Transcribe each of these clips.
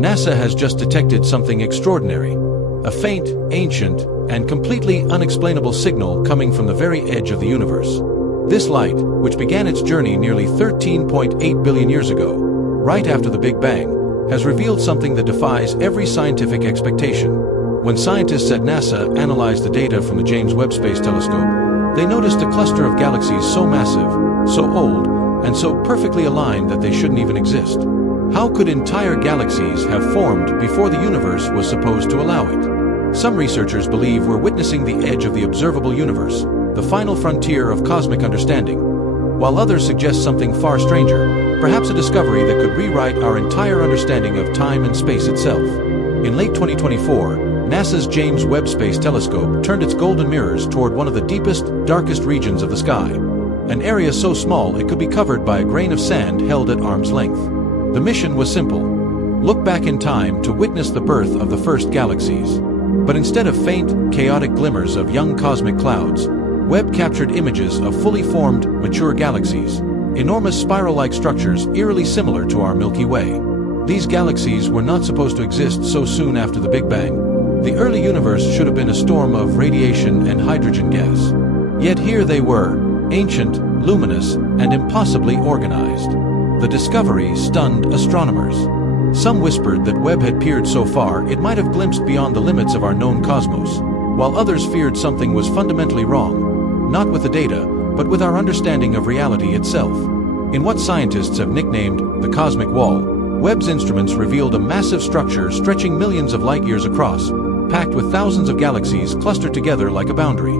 NASA has just detected something extraordinary. A faint, ancient, and completely unexplainable signal coming from the very edge of the universe. This light, which began its journey nearly 13.8 billion years ago, right after the Big Bang, has revealed something that defies every scientific expectation. When scientists at NASA analyzed the data from the James Webb Space Telescope, they noticed a cluster of galaxies so massive, so old, and so perfectly aligned that they shouldn't even exist. How could entire galaxies have formed before the universe was supposed to allow it? Some researchers believe we're witnessing the edge of the observable universe, the final frontier of cosmic understanding, while others suggest something far stranger, perhaps a discovery that could rewrite our entire understanding of time and space itself. In late 2024, NASA's James Webb Space Telescope turned its golden mirrors toward one of the deepest, darkest regions of the sky, an area so small it could be covered by a grain of sand held at arm's length. The mission was simple: look back in time to witness the birth of the first galaxies. But instead of faint, chaotic glimmers of young cosmic clouds, Webb captured images of fully formed, mature galaxies, enormous spiral-like structures eerily similar to our Milky Way. These galaxies were not supposed to exist so soon after the Big Bang. The early universe should have been a storm of radiation and hydrogen gas. Yet here they were, ancient, luminous, and impossibly organized. The discovery stunned astronomers. Some whispered that Webb had peered so far it might have glimpsed beyond the limits of our known cosmos, while others feared something was fundamentally wrong, not with the data, but with our understanding of reality itself. In what scientists have nicknamed the cosmic wall, Webb's instruments revealed a massive structure stretching millions of light-years across, packed with thousands of galaxies clustered together like a boundary.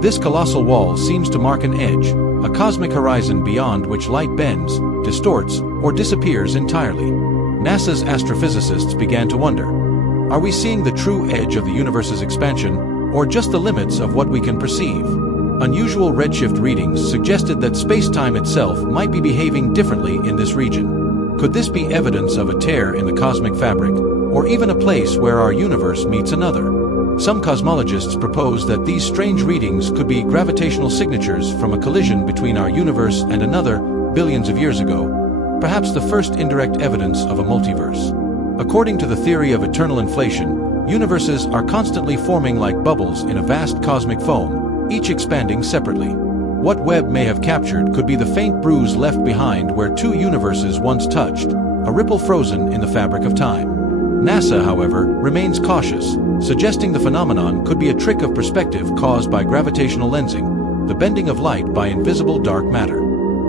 This colossal wall seems to mark an edge, a cosmic horizon beyond which light bends, distorts, or disappears entirely. NASA's astrophysicists began to wonder, are we seeing the true edge of the universe's expansion, or just the limits of what we can perceive? Unusual redshift readings suggested that space-time itself might be behaving differently in this region. Could this be evidence of a tear in the cosmic fabric, or even a place where our universe meets another? Some cosmologists propose that these strange readings could be gravitational signatures from a collision between our universe and another billions of years ago, perhaps the first indirect evidence of a multiverse. According to the theory of eternal inflation, universes are constantly forming like bubbles in a vast cosmic foam, each expanding separately. What Webb may have captured could be the faint bruise left behind where two universes once touched, a ripple frozen in the fabric of time. NASA, however, remains cautious, suggesting the phenomenon could be a trick of perspective caused by gravitational lensing, the bending of light by invisible dark matter.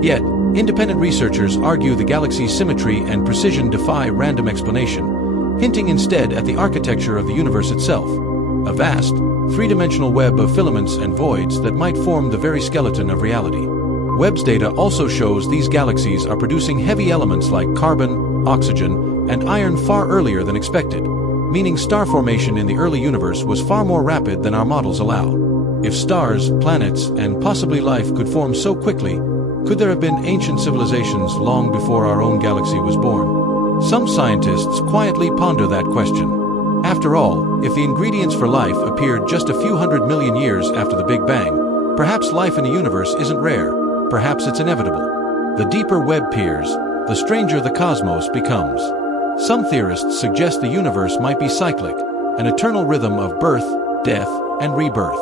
Yet, independent researchers argue the galaxy's symmetry and precision defy random explanation, hinting instead at the architecture of the universe itself, a vast, three-dimensional web of filaments and voids that might form the very skeleton of reality. Webb's data also shows these galaxies are producing heavy elements like carbon, oxygen, and iron far earlier than expected, meaning star formation in the early universe was far more rapid than our models allow. If stars, planets, and possibly life could form so quickly, could there have been ancient civilizations long before our own galaxy was born? Some scientists quietly ponder that question. After all, if the ingredients for life appeared just a few 100 million years after the Big Bang, perhaps life in the universe isn't rare, perhaps it's inevitable. The deeper Webb peers, the stranger the cosmos becomes. Some theorists suggest the universe might be cyclic, an eternal rhythm of birth, death, and rebirth.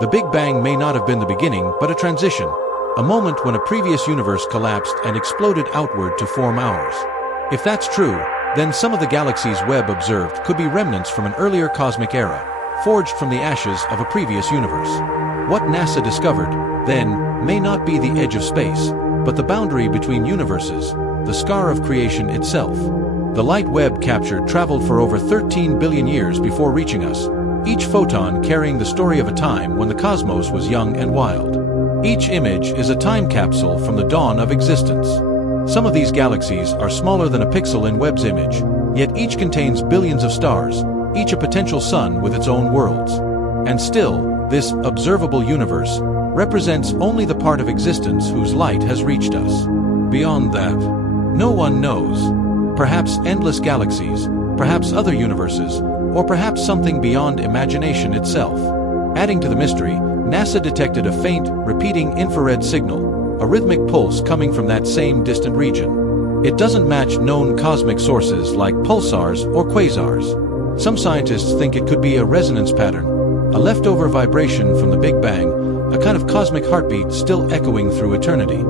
The Big Bang may not have been the beginning, but a transition, a moment when a previous universe collapsed and exploded outward to form ours. If that's true, then some of the galaxies Webb observed could be remnants from an earlier cosmic era, forged from the ashes of a previous universe. What NASA discovered, then, may not be the edge of space, but the boundary between universes, the scar of creation itself. The light Webb captured traveled for over 13 billion years before reaching us, each photon carrying the story of a time when the cosmos was young and wild. Each image is a time capsule from the dawn of existence. Some of these galaxies are smaller than a pixel in Webb's image, yet each contains billions of stars, each a potential sun with its own worlds. And still, this observable universe represents only the part of existence whose light has reached us. Beyond that, no one knows. Perhaps endless galaxies, perhaps other universes, or perhaps something beyond imagination itself. Adding to the mystery, NASA detected a faint, repeating infrared signal, a rhythmic pulse coming from that same distant region. It doesn't match known cosmic sources like pulsars or quasars. Some scientists think it could be a resonance pattern, a leftover vibration from the Big Bang, a kind of cosmic heartbeat still echoing through eternity.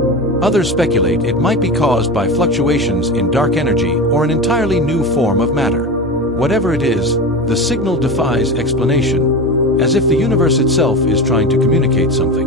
Others speculate it might be caused by fluctuations in dark energy or an entirely new form of matter. Whatever it is, the signal defies explanation, as if the universe itself is trying to communicate something.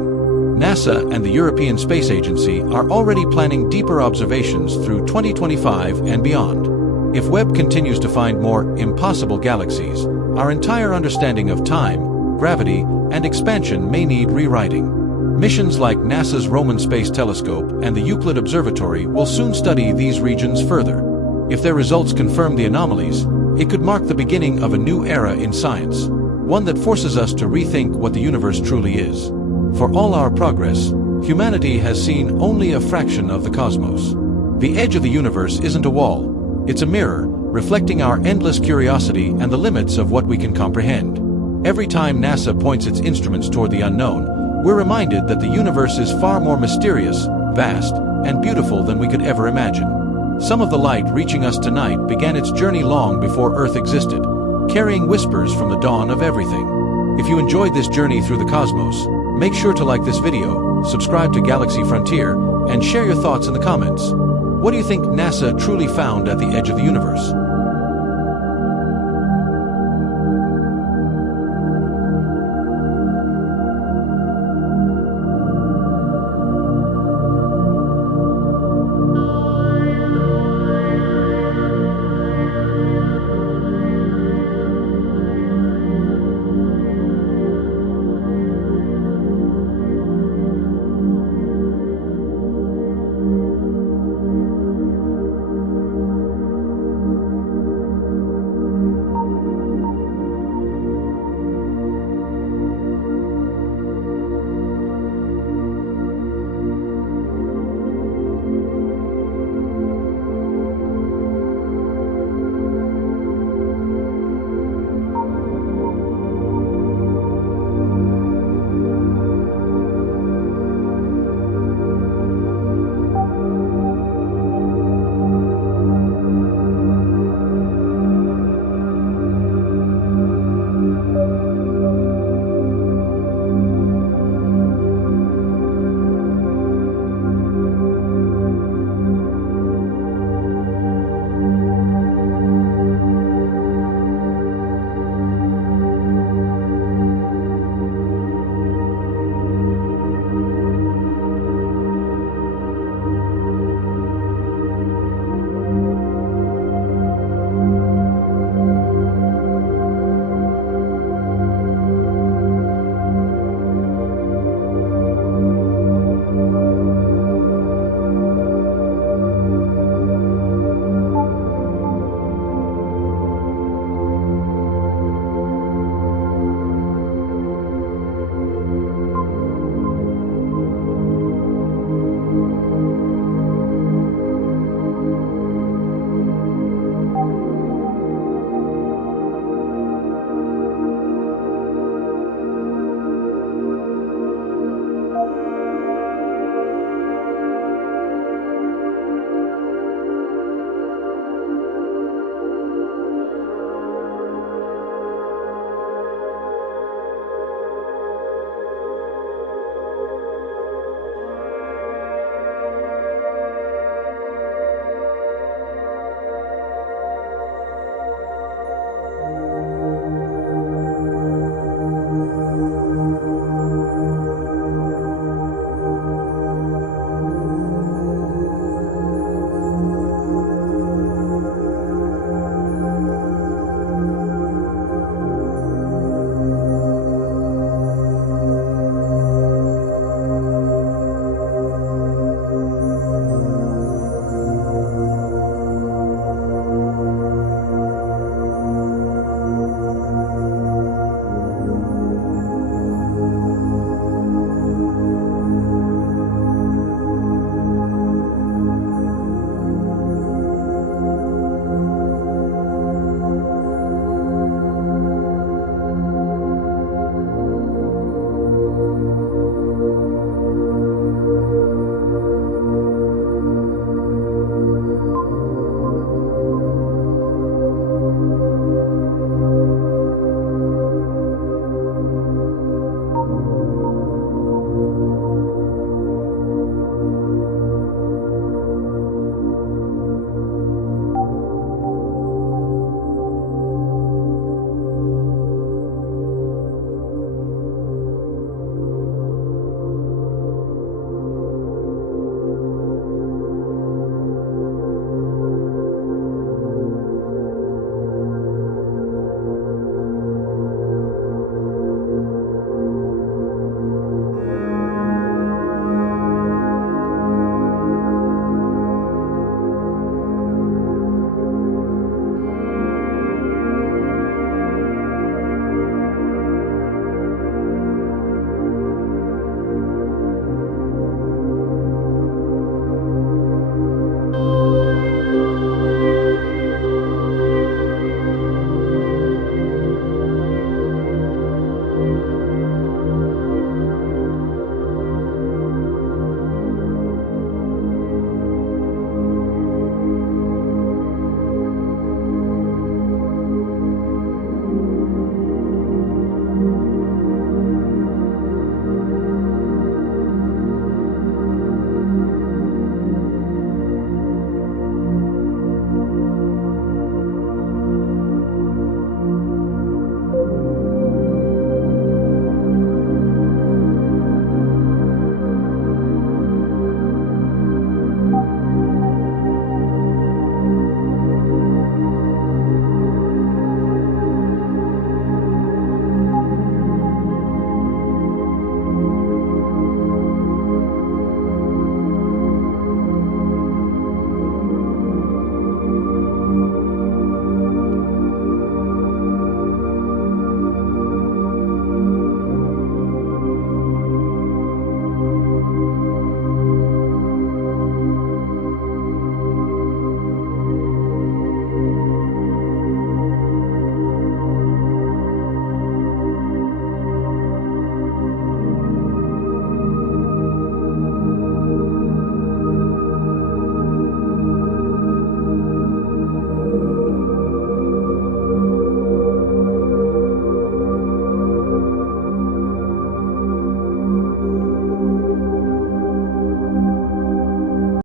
NASA and the European Space Agency are already planning deeper observations through 2025 and beyond. If Webb continues to find more impossible galaxies, our entire understanding of time, gravity, and expansion may need rewriting. Missions like NASA's Roman Space Telescope and the Euclid Observatory will soon study these regions further. If their results confirm the anomalies, it could mark the beginning of a new era in science, one that forces us to rethink what the universe truly is. For all our progress, humanity has seen only a fraction of the cosmos. The edge of the universe isn't a wall, it's a mirror, reflecting our endless curiosity and the limits of what we can comprehend. Every time NASA points its instruments toward the unknown, we're reminded that the universe is far more mysterious, vast, and beautiful than we could ever imagine. Some of the light reaching us tonight began its journey long before Earth existed, carrying whispers from the dawn of everything. If you enjoyed this journey through the cosmos, make sure to like this video, subscribe to Galaxy Frontier, and share your thoughts in the comments. What do you think NASA truly found at the edge of the universe?